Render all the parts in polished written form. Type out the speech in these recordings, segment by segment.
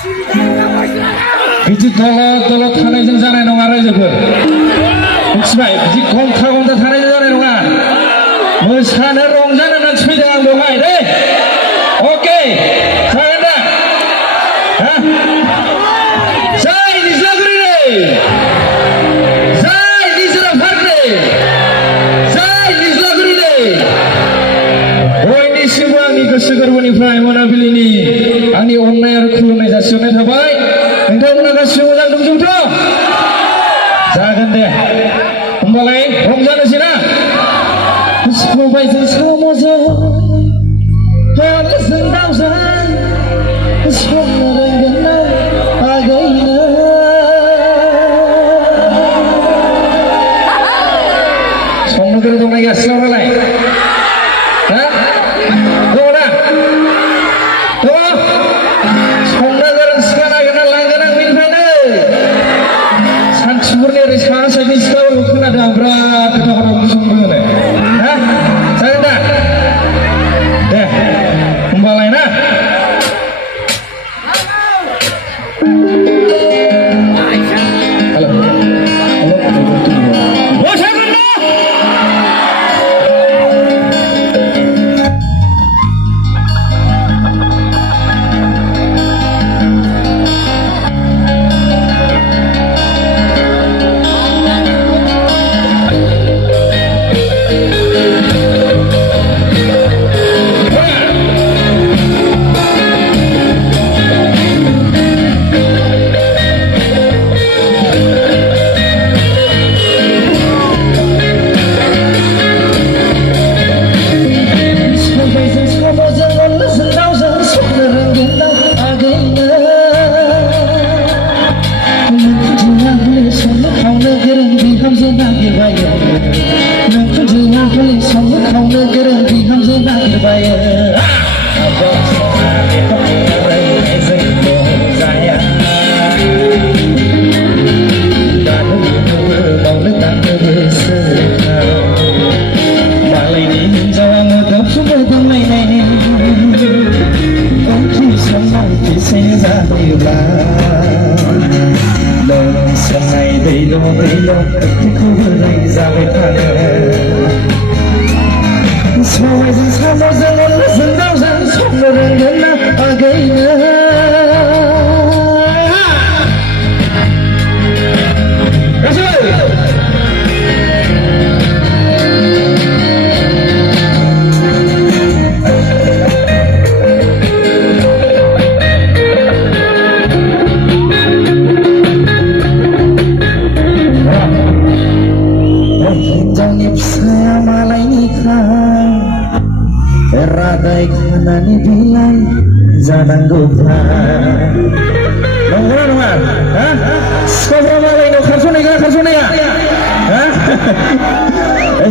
बिदि दलद दलद थानायजों जानाय नङा रायजोफोर मिथिबाय बिदि घन्टा घन्टा थानायजों जानाय नङा मोसानो रंजानो होननानै फैदों आं बेवहाय दे अके जागोन दा जय निज्लागुरि जय निजरा फारदे जय निज्लागुरि बयनिसिमबो आंनि गोसो गोरबोनिफ्राय मोनाबिलिनि आंनि अननाय आरो खुलुमनाय जासिहरनाय थाबाय नोंथांमोना गासिबो मोजां दंजोबथ' जागोन दे होमबालाय रंजानोसै ना सबायजों साम'जों हालजों दाउजों संनो रोंगोन ना आगैनो संनो गोरों दंना गैया सिगाङावलाय हा दङ ना दङ संनो गोरों सिख्ला नागिरना लांगोन आं बेनिफ्रायनो सानथिफुरनि ओरै साहा साइडनि सिख्लाफोरखौ खोनादों आं बिराद गोथाव गोथाव संनो होनो हा जागोन दा दे होमबालाय ना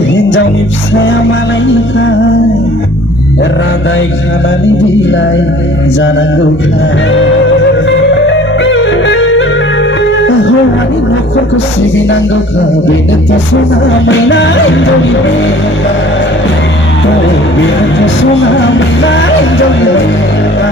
हिन्जावनि फिसाया मालायनिफ्राय रादाय खानानै बिलाइ जानांगौखाय हौवानि न'खरखौ सिबिनांगौखा बेनोथ' सना मैना हिन्जावनि बेला बेनोथ' सना मैना हिन्जावनि बेला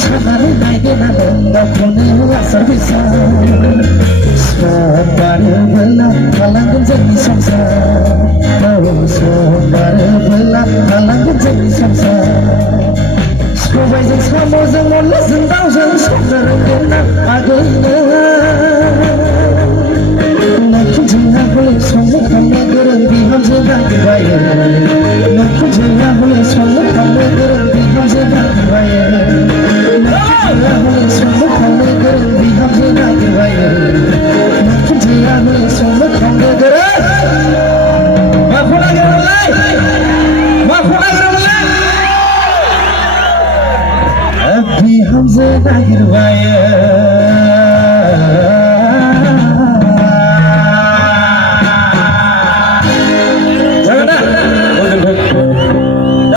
सानानै नायगोन गावखौनो आसार फैसा समबारोबोला थालांगोन जोंनि संसार समबारोबोला थालांगोन जोंनि संसार सबायजों साम'जों अनलाजों दाउजों संनो रोंगोन ना आगैनो नोंखौ जोंहा हले संनो खावनो गोरों बिहामजो नागिरबायो नोंखौ जोंहा हले संनो खावनो गोरों बिहामजो नागिरबायो नोंखौ हले संनो खावनो गोरों बिहामजो नागिरबायो नोंखौ जोंहा हले संनो खावनो गोरों माखौ नागिरोमोनलाय माखौ नागिरोमोनलाय बिहामजो नागिरबायो